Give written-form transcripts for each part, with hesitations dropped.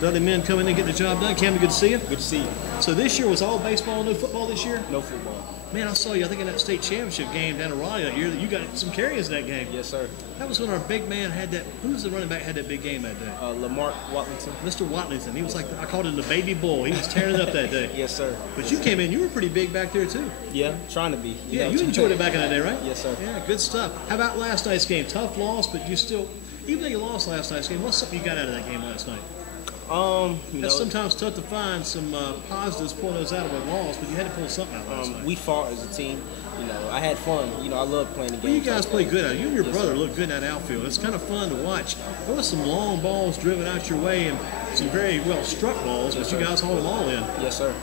Dudley men coming in and getting the job done. Camden, good to see you. Good to see you. So this year was all baseball, no football this year? No football. Man, I saw you, I think, in that state championship game down in Raleigh that year. That you got some carries in that game. Yes, sir. That was when our big man had that. Who was the running back had that big game that day? Lamar Watlington. Mr. Watlington. He was like, I called him the baby bull. He was tearing it up that day. Yes, sir. But you came in, you were pretty big back there, too. Yeah, trying to be. You enjoyed it back in that day, right? Yes, sir. Yeah, good stuff. How about last night's game? Tough loss, but you still, even though you lost last night's game, what's something you got out of that game last night? That's sometimes tough to find some positives, pull those out of a loss, but you had to pull something out last night. We fought as a team. I had fun. I love playing the game. Well, you guys play good out. You and your brother look good in that outfield. It's kind of fun to watch. There was some long balls driven out your way and some very well struck balls, but you guys hold them all in. Yes, sir.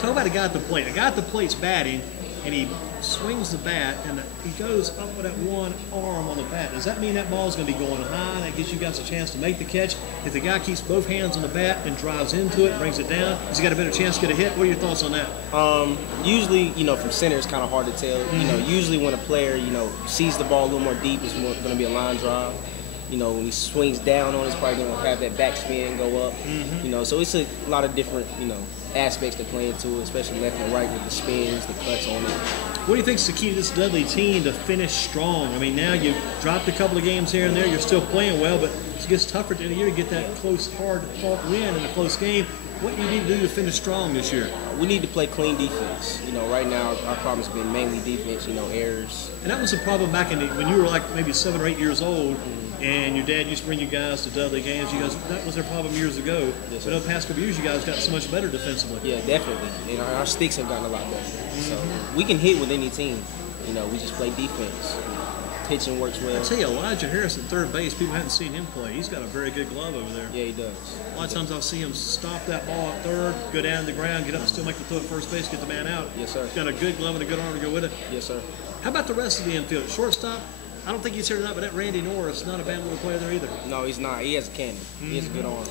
Talk about a guy at the plate. A guy at the plate's batting, and he swings the bat, and he goes up with that one arm on the bat. Does that mean that ball's going to be going high? That gives you guys a chance to make the catch. If the guy keeps both hands on the bat and drives into it, brings it down, has he got a better chance to get a hit? What are your thoughts on that? Usually, from center, it's kind of hard to tell. Usually when a player, sees the ball a little more deep, it's going to be a line drive. When he swings down on it, it's probably going to have that backspin go up. So it's a lot of different, aspects that play into it, especially left and right with the spins, the cuts on it. What do you think is the key to this Dudley team to finish strong? I mean, now you've dropped a couple of games here and there. You're still playing well, but it gets tougher at the end of the year to get that close, hard-fought win in a close game. What do you need to do to finish strong this year? We need to play clean defense. Right now our problem's been mainly defense, errors. And that was a problem back when you were like maybe 7 or 8 years old, and your dad used to bring you guys to Dudley games. You guys, that was their problem years ago. Yes, but over the past couple of years, you guys got so much better defensively. Yeah, definitely. And our sticks have gotten a lot better. So we can hit with any team. We just play defense. Pitching works well. I tell you, Elijah Harris at third base, people haven't seen him play. He's got a very good glove over there. Yeah, he does. A lot of times I'll see him stop that ball at third, go down to the ground, get up and still make the throw at first base, get the man out. Yes, sir. He's got a good glove and a good arm to go with it. Yes, sir. How about the rest of the infield? Shortstop, I don't think he's here tonight, but that Randy Norris, not a bad little player there either. No, he's not. He has a cannon. He has a good arm.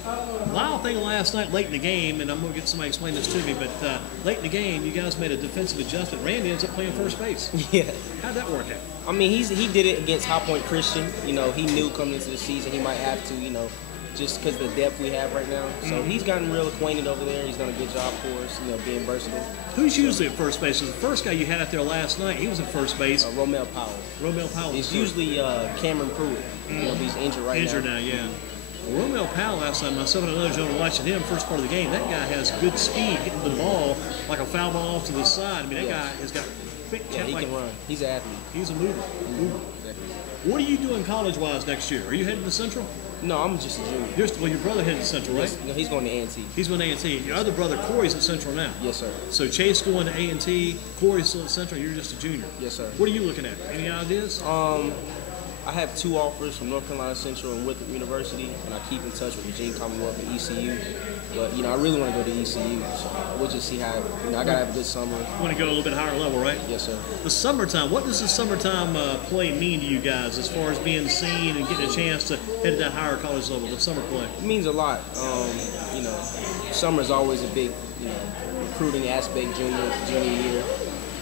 Wild thing last night, late in the game, and I'm going to get somebody to explain this to me, but late in the game, you guys made a defensive adjustment. Randy ends up playing first base. Yeah. How'd that work out? I mean, he did it against High Point Christian. He knew coming into the season he might have to, just because of the depth we have right now. So he's gotten real acquainted over there. He's done a good job for us, being versatile. Who's usually at first base? Because the first guy you had out there last night, he was at first base. Romel Powell. Romel Powell. It's usually Cameron Pruitt. He's injured right now. Injured now, yeah. Well, Romel Powell last night, myself and another gentleman watching him first part of the game, that guy has good speed, getting the ball like a foul ball off to the side. I mean, that guy has got quick. Yeah, he can run. He's an athlete. He's a mover. What are you doing college-wise next year? Are you heading to Central? No, I'm just a junior. Your brother headed to Central, right? Yes, he's going to A&T. He's going to A&T. Your other brother, Corey's at Central now. Yes, sir. So Chase going to A&T, Corey's still at Central, you're just a junior. Yes, sir. What are you looking at? Any ideas? I have 2 offers from North Carolina Central and Winthrop University, and I keep in touch with Virginia Commonwealth and ECU. But, I really want to go to ECU, so we'll just see how, I got to have a good summer. You want to go a little bit higher level, right? Yes, sir. The summertime, what does the summertime play mean to you guys as far as being seen and getting a chance to head to that higher college level, the summer play? It means a lot. Summer is always a big, recruiting aspect junior year.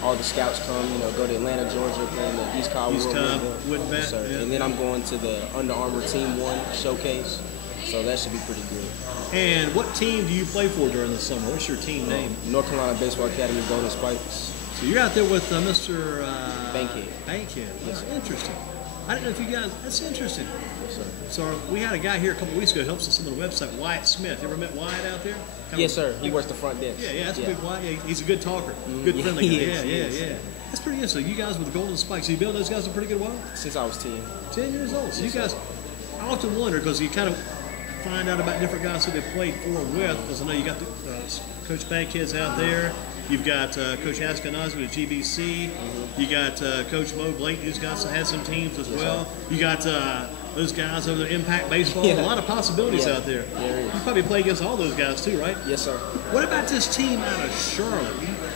All the scouts come, go to Atlanta, Georgia, playing the East Cobb Wooden Bat. Yeah. And then I'm going to the Under Armour Team 1 showcase, so that should be pretty good. And what team do you play for during the summer? What's your team name? North Carolina Baseball Academy Golden Spikes. So you're out there with Mr. Bankhead. Bankhead. Yes, sir. Interesting. I didn't know if you guys, that's interesting. Yes, sir. So we had a guy here a couple weeks ago who helps us on the website, Wyatt Smith. You ever met Wyatt out there? Yes, sir. He works the front desk. Yeah, that's a big Wyatt. Yeah, he's a good talker. Good friendly guy. Yeah. That's pretty interesting. You guys with the Golden Spikes, you been with those guys a pretty good while? Since I was 10. 10 years old. So you guys, I often wonder, because you kind of find out about different guys who they played for and with, because I know you got the Coach Bankhead's out there. You've got Coach Askanazi with GBC. You got Coach Mo Blake, who's had some teams as well. You got those guys over there, Impact Baseball. A lot of possibilities out there. You probably play against all those guys too, right? Yes, sir. What about this team out of Charlotte?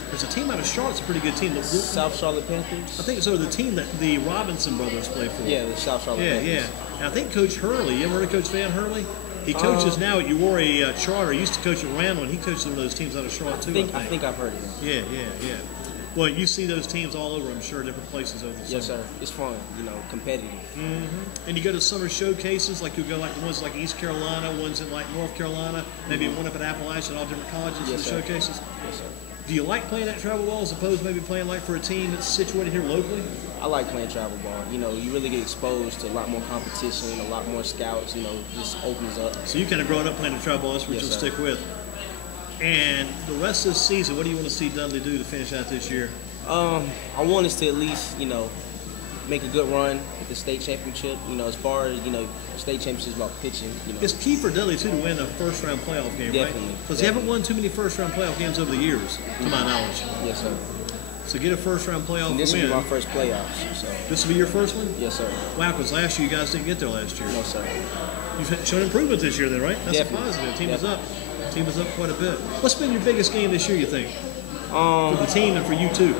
There's a team out of Charlotte's a pretty good team. South Charlotte Panthers? I think so. The team that the Robinson brothers play for. Yeah, the South Charlotte Panthers. Yeah. And I think Coach Hurley, you ever heard of Coach Van Hurley? He coaches now at Uwharrie Charter. He used to coach at Randall, and he coaches one of those teams out of Charlotte too. I think I've heard of him. Yeah. Well, you see those teams all over, I'm sure, different places over the summer. Yes, sir. It's fun, you know, competitive. And you go to summer showcases, like you go like the ones like East Carolina, ones in like North Carolina, maybe one up at Appalachian, all different colleges and showcases. Yes, sir. Do you like playing that travel ball as opposed to maybe playing like for a team that's situated here locally? I like playing travel ball. You know, you really get exposed to a lot more competition, a lot more scouts. You know, just opens up. So you kind of growing up playing the travel ball, that's what you'll stick with. And the rest of the season, what do you want to see Dudley do to finish out this year? I want us to at least, you know, make a good run at the state championship. You know, as far as, you know, state championship is about pitching. You know, it's key for Dudley too to win a first-round playoff game, definitely, right? Because they haven't won too many first-round playoff games over the years, to my knowledge. Yes, sir. So get a first-round playoff and this win. will be my first playoffs. So. This will be your first one? Yes, sir. Wow, because last year you guys didn't get there last year. No, sir. You've shown improvement this year then, right? That's definitely. a positive. Team is up. Team is up quite a bit. What's been your biggest game this year, you think? For the team and for you too.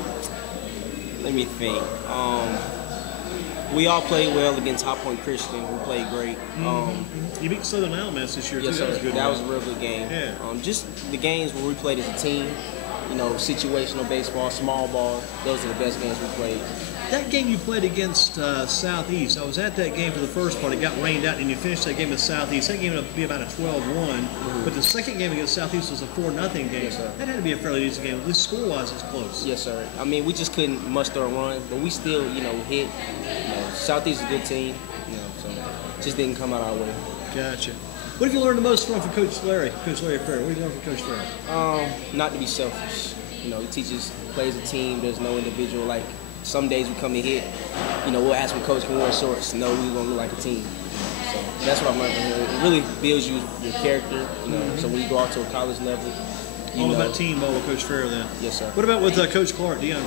Let me think. We all played well against High Point Christian, who played great. You beat Southern Alamance this year yes, too. Sir. That was a real good game. Yeah. Just the games where we played as a team, you know, situational baseball, small ball, those are the best games we played. That game you played against Southeast, I was at that game for the first part. It got rained out, and you finished that game with Southeast. That game would be about a 12-1, but the second game against Southeast was a 4-0 game. Yes, sir. That had to be a fairly easy game. At least score-wise, it's close. Yes, sir. I mean, we just couldn't muster a run, but we still, you know, hit. You know, Southeast is a good team, you know, so it just didn't come out our way. Gotcha. What have you learned the most from Coach Larry Ferrer? What have you learned from Coach Ferrer? Not to be selfish. You know, he teaches, plays a team. There's no individual. Like, some days we come to hit, you know, we'll ask when Coach can wear shorts. No, we're going to look like a team. So that's what I've learned from him. It really builds your character, you know, so when you go out to a college level. All about team ball with Coach Ferrer then. Yes, sir. What about with Coach Clark, Deion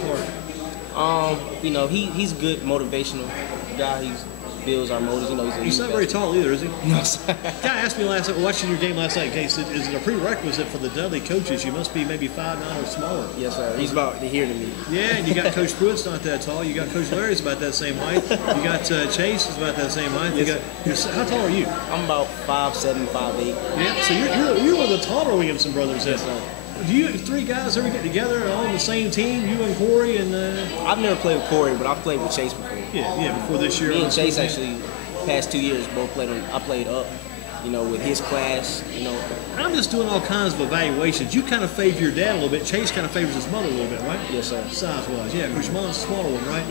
Clark? You know, he's a good motivational guy. He builds our motives. You know, he's not very tall either, is he? No, sir. Guy asked me last night, watching your game last night, Case, is it a prerequisite for the Dudley coaches? You must be maybe 5'9" or smaller. Yes, sir. He's about to hear to me. Yeah, and you got Coach Pruitt's not that tall. You got Coach Larry's about that same height. You got Chase is about that same height. Yes, how tall are you? I'm about 5'7", 5'8". Yeah, so you're one of the taller Williamson brothers. Yes, sir. Do you three guys ever get together all on the same team? You and Corey and? I've never played with Corey, but I've played with Chase before. Yeah, before this year. Me and Chase actually, past 2 years, both played on. I played up, you know, with his class. You know. I'm just doing all kinds of evaluations. You kind of favor your dad a little bit. Chase kind of favors his mother a little bit, right? Yes, sir. Size-wise, yeah. Because your mom's a smaller one, right?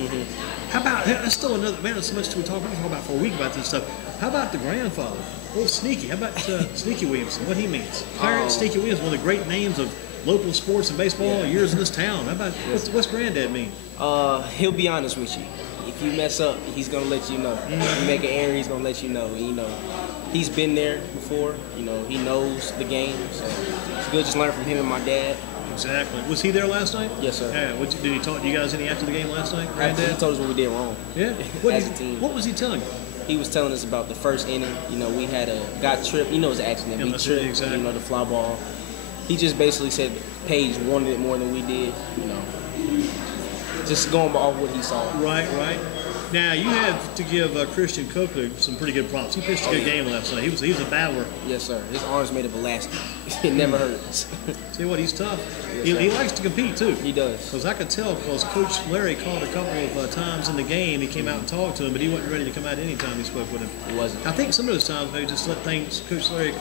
How about? That's still another man. There's so much we talk about for a week about this stuff. How about the grandfather? Old Sneaky. How about Sneaky Williamson? What he means? Clarence Sneaky Williamson, one of the great names of local sports and baseball years in this town. How about what's Granddad mean? He'll be honest with you. If you mess up, he's gonna let you know. If you make an error, he's gonna let you know. And, you know, he's been there before. You know, he knows the game. So it's good just learn from him and my dad. Exactly. Was he there last night? Yes, sir. Yeah. Did he talk to you guys any after the game last night? Granddad? He told us what we did wrong. Yeah. As a team. What was he telling you? He was telling us about the first inning. You know, we had got tripped. You know, it was an accident. Yeah, we tripped. exactly. You know, the fly ball. He just basically said Paige wanted it more than we did. You know, just going by off what he saw. Right. Now you have to give Christian Coakley some pretty good props. He pitched a good game last night. He was a battler. Yes, sir. His arm's made of elastic. It never hurts. See what? He's tough. Yes, he likes to compete too. He does. Because I could tell because Coach Larry called a couple of times in the game. He came out and talked to him, but he wasn't ready to come out any time he spoke with him. He wasn't. I think some of those times maybe just let things. Coach Larry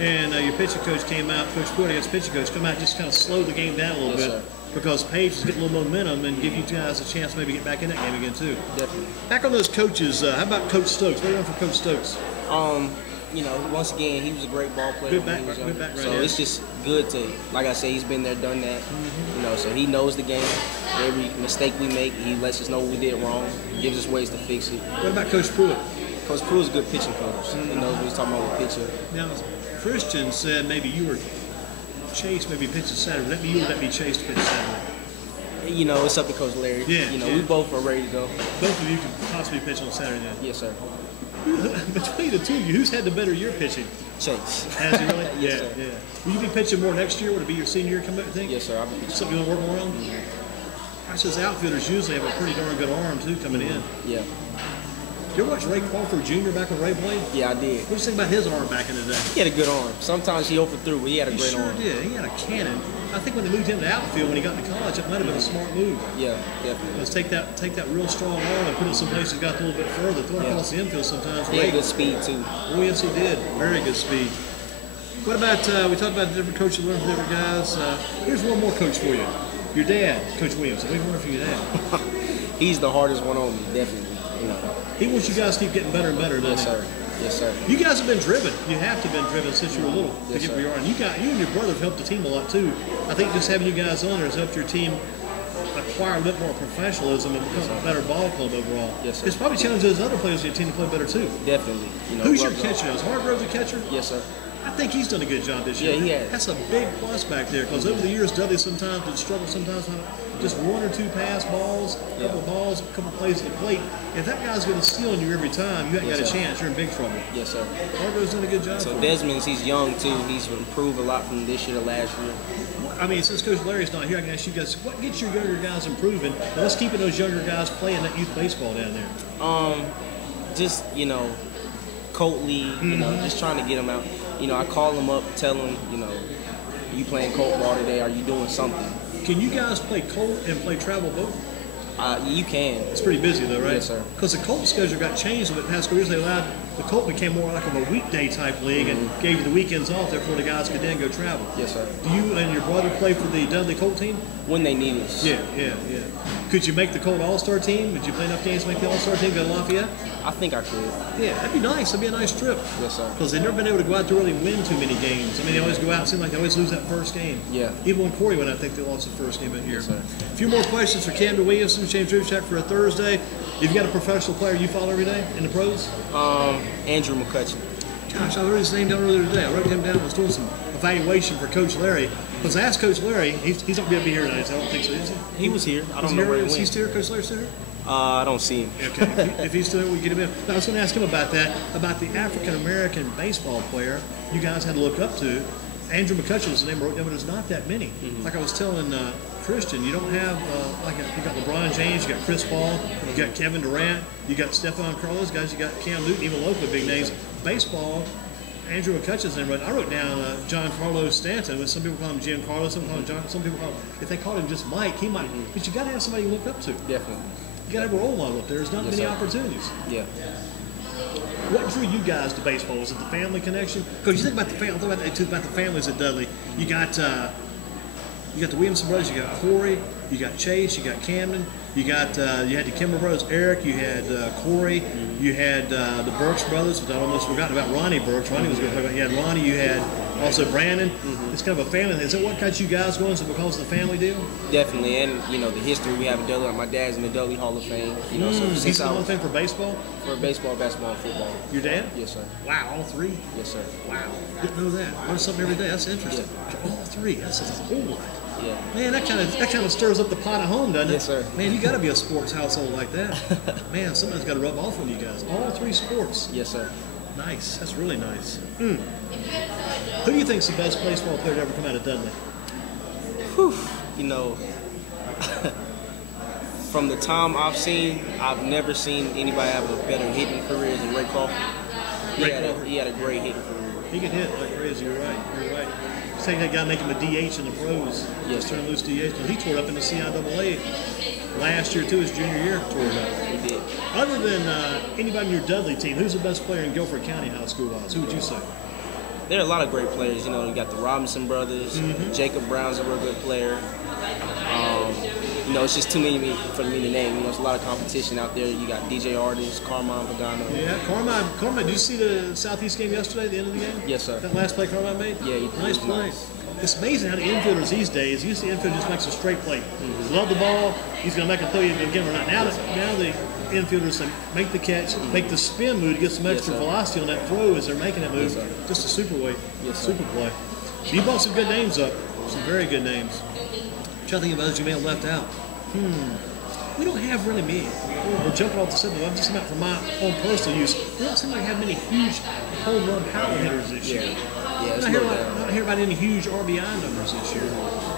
and your pitching coach came out. Coach Pruitt, against pitching coach, come out and just kind of slow the game down a little bit. Sir. Because Paige was getting a little momentum and give you guys a chance to maybe get back in that game again too. Definitely. Back on those coaches, how about Coach Stokes? What do you want from Coach Stokes? You know, once again, he was a great ball player. Good back right so there. it's just good to, like I say, he's been there, done that. You know, so he knows the game. Every mistake we make, he lets us know what we did wrong, gives us ways to fix it. What about Coach Pruitt? Coach Pruitt's a good pitching coach. He knows what he's talking about with pitching. Now, Christian said maybe you were Chase maybe pitching Saturday. Let me Chase to pitch Saturday. You know, it's up to Coach Larry. Yeah, you know, we both are ready to go. Both of you can possibly pitch on Saturday then. Yes, sir. Between the two of you, who's had the better year pitching? Chase. Has he really? Yes, sir. Yeah. Will you be pitching more next year? Would it be your senior year come back, think? Yes, sir. I'll be pitching. Something you want to work more on? Those outfielders usually have a pretty darn good arm too coming in. Yeah. you ever watch Ray Crawford Jr. back when Ray played? Yeah, I did. What do you think about his arm back in the day? He had a good arm. Sometimes he overthrew, but he had a great arm. He sure did. He had a cannon. I think when they moved him to outfield when he got to college, it might have been a smart move. Yeah, definitely. Let's take that real strong arm and put it someplace that got a little bit further. Throw it across the infield sometimes. He had good speed too. Oh yes, he did. Very good speed. What about we talked about the different coaches, learning from different guys. Here's one more coach for you. Your dad, Coach Williamson. What do you want from your dad? He's the hardest one on me, definitely. You know. He wants you guys to keep getting better and better, doesn't he? Yes, sir. Yes, sir. You guys have been driven. You have to have been driven since you were little to yes, get sir. where you are. And you and your brother have helped the team a lot too. I think just having you guys on there has helped your team acquire a bit more professionalism and become a better ball club overall. Yes, sir. It's probably challenged those other players in your team to play better too. Definitely. You know, who's your catcher now? Is Hargrove the catcher? Yes, sir. I think he's done a good job this year. Yeah, he has. That's a big plus back there because over the years, Dudley sometimes would struggle sometimes on just one or two pass balls, a couple of balls, a couple of plays at the plate. If that guy's going to steal on you every time, you ain't got a chance. You're in big trouble. Yes, sir. Hargrove's done a good job. So Desmond's, he's young too. He's improved a lot from this year to last year. I mean, since Coach Larry's not here, I can ask you guys, what gets your younger guys improving? And what's keeping those younger guys playing that youth baseball down there? Just, you know, Coatley, you know, just trying to get them out. You know, I call them up, tell them, you know, you playing Colt ball today? Are you doing something? Can you guys play Colt and play travel both? You can. It's pretty busy though, right? Yes, sir. Because the Colt schedule got changed over the past couple years. They allowed the Colt became more like of a weekday type league and gave you the weekends off. Therefore, the guys could then go travel. Yes, sir. Do you and your brother play for the Dudley Colt team? When they need us. Yeah. Could you make the Colt All-Star team? Would you play enough games to make the All-Star team? Go to Lafayette? I think I could. Yeah, that'd be nice. That'd be a nice trip. Yes, sir. Because they've never been able to go out to really win too many games. I mean, they always go out and seem like they always lose that first game. Yeah. Even when Corey went, I think they lost the first game that year. Yes, sir. A few more questions for Camden Williamson, James Rubchak for a Thursday. You've got a professional player you follow every day in the pros? Andrew McCutcheon. Gosh, I wrote his name down earlier today. I wrote him down. I was doing some evaluation for Coach Larry. Because I asked Coach Larry, he's not going to be here tonight, so I don't think so, is he? He was here. I don't know where he went. Is he still here? Coach Larry still here? I don't see him. Okay. If he's still here, we get him in. I was going to ask him about that, about the African-American baseball player you guys had to look up to. Andrew McCutcheon was the name I wrote down, but there's not that many. Like I was telling Christian, you don't have, you got LeBron James, you got Chris Paul, you got Kevin Durant, you got Stephon Carlos, guys, you got Cam Newton, even locally big names. Baseball, Andrew McCutcheon's name, I wrote down John Carlos Stanton, when some people call him Giancarlo, some call him John, some people call him, if they called him just Mike, he might, but you got to have somebody you look up to. Definitely. You got to have a role model up there. There's not many opportunities. Yeah. What drew you guys to baseball? Was it the family connection? Because you think about the family, about the families at Dudley. You got the Williamson brothers. You got Corey. You got Chase. You got Camden. You got you had the Kimber brothers, Eric. You had Corey. You had the Burks brothers, which I almost forgotten about Ronnie Burks. Ronnie was going to talk about. You had Ronnie. You had also Brandon. It's kind of a family thing. Is that what got you guys going? Is it because of the family deal? Definitely, and you know the history we have in Dudley. My dad's in the Dudley Hall of Fame. You know, so He's in the Hall of Fame for baseball. For baseball, basketball, and football. Your dad? Yes, sir. Wow, all three. Yes, sir. Wow, didn't know that. Learn something every day. That's interesting. Yeah. All three. That's a whole lot. Yeah. Man, that kind of stirs up the pot at home, doesn't it? Yes, sir. Man, you got to be a sports household like that. Man, somebody's got to rub off on you guys. All three sports. Yes, sir. Nice. That's really nice. Who do you think's the best baseball player to ever come out of Dudley? Whew. You know, from the time I've seen, I've never seen anybody have a better hitting career than Ray Crawford. He had a great hitting career. He can hit like crazy. You're right. Take that guy, make him a DH in the pros. Yes, turn loose DH. He tore it up in the CIAA last year too. His junior year, tore it up. He did. Other than anybody in your Dudley team, who's the best player in Guilford County high school-wise? Who would you say? There are a lot of great players. You know, you got the Robinson brothers. Jacob Brown's a real good player. You know, it's just too many for me to name. You know, it's a lot of competition out there. You got DJ Artist, Carmine Pagano. Yeah, Carmine. Did you see the Southeast game yesterday? The end of the game? Yes, sir. That last play Carmine made. Yeah, he nice play. Nice. It's amazing how the infielders these days. Usually, the infielder just makes a straight play. Love the ball. He's going to make a play again or not. Now the infielders make the catch, make the spin move to get some extra velocity on that throw as they're making that move. Yes, just a super way, super play. Yes, you brought some good names up. Some very good names. I'm trying to think of others you may have left out. We don't have really many. We're jumping off the subject. I'm just about for my own personal use. We don't seem like have many huge home run power hitters this year. Yeah, not hear about any huge RBI numbers this year.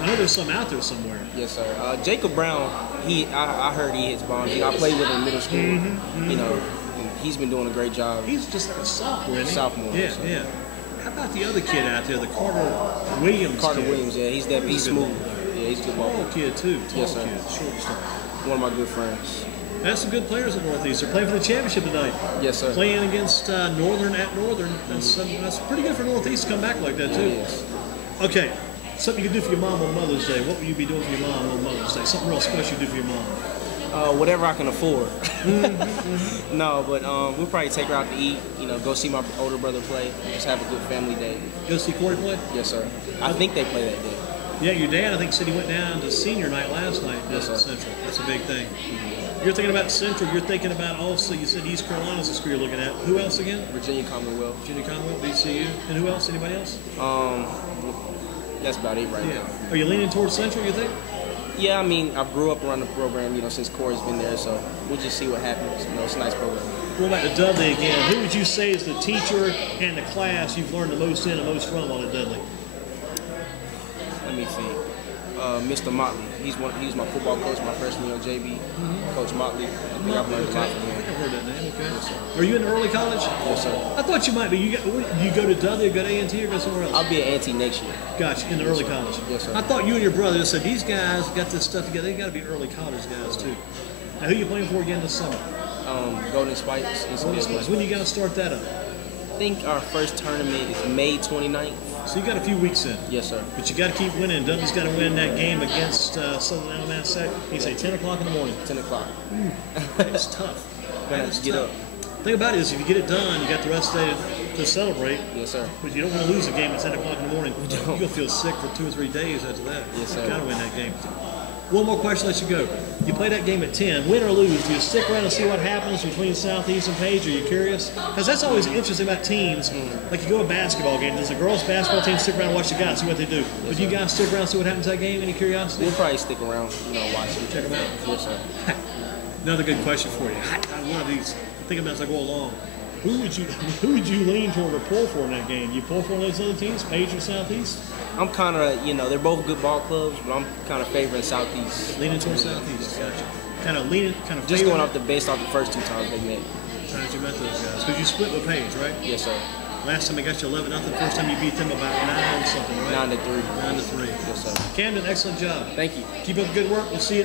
I know there's some out there somewhere. Yes, sir. Jacob Brown, I heard he hits bombs. You know, I played with him in middle school. You know, he's been doing a great job. He's just like a sophomore, isn't he? Sophomore. Yeah, So. yeah. How about the other kid out there, the Carter Williams Carter kid? Williams, yeah, he's smooth. Yeah, he's a good ball Tall player. kid too. Tall Yes, sir. kid. Short stuff. One of my good friends. That's some good players at Northeast. They're playing for the championship tonight. Yes, sir. Playing against Northern at Northern. That's pretty good for Northeast to come back like that too. Yes. Okay, something you could do for your mom on Mother's Day. What would you be doing for your mom on Mother's Day? Something real special you do for your mom. Whatever I can afford. No, but we'll probably take her out to eat. You know, go see my older brother play. Just have a good family day. Go see Corey play? Yes, sir. I think they play that day. Yeah, your dad, I think, said he went down to senior night last night at Yes, sir. Central. That's a big thing. You're thinking about Central. You're thinking about also, you said East Carolina's the school you're looking at. Who else again? Virginia Commonwealth. Virginia Commonwealth, VCU. And who else? Anybody else? That's about it right now. Are you leaning towards Central, you think? Yeah, I mean, I grew up around the program, you know, since Corey's been there, so we'll just see what happens. You know, it's a nice program. What about the Dudley again? Who would you say is the teacher and the class you've learned the most in and most from on at Dudley? Let me see. Mr. Motley. He's my football coach, my freshman year JV. Coach Motley. I think I've learned a lot from him. I've heard that name. Okay. Yes, are you in the early college? Yes, sir. I thought you might be. You go to Dudley or go to A&T or go somewhere else? I'll be at A&T next year. Gotcha. In the early college. Yes, sir. I thought you and your brother said these guys got this stuff together. They got to be early college guys too. Now, who you playing for again this summer? Golden Spikes. Golden Spikes. When you got to start that up? I think our first tournament is May 29th. So you got a few weeks in. Yes, sir. But you got to keep winning. Dudley's got to win that game against Southern Alabama. You say 10 o'clock in the morning. 10 o'clock. That's tough. Gonna have to get up. Thing about it is, if you get it done, you got the rest of the day to celebrate. Yes, sir. But you don't want to lose a game at 10 o'clock in the morning. We don't. You're going to feel sick for 2 or 3 days after that. Yes, sir. You got to win that game. One more question, let you go. You play that game at 10, win or lose, do you stick around and see what happens between Southeast and Page? Are you curious? Because that's always interesting about teams. Like you go to a basketball game, does the girls' basketball team stick around and watch the guys, see what they do? But you guys stick around and see what happens in that game? Any curiosity? We'll probably stick around, you know, watch it. Check them out? Yes, sir. Another good question for you. One of these, think about as I go along. Who would you lean toward or pull for in that game? You pull for one of those other teams, Page or Southeast? I'm kind of, you know, they're both good ball clubs, but I'm kind of favoring Southeast. Leaning towards Southeast, gotcha. Kind of just going off based off the first 2 times they met. Times you met those guys. Because you split with Page, right? Yes, sir. Last time I got you 11-0. First time you beat them about 9 something, right? 9-3. 9-3. Yes, sir. Camden, excellent job. Thank you. Keep up the good work. We'll see you.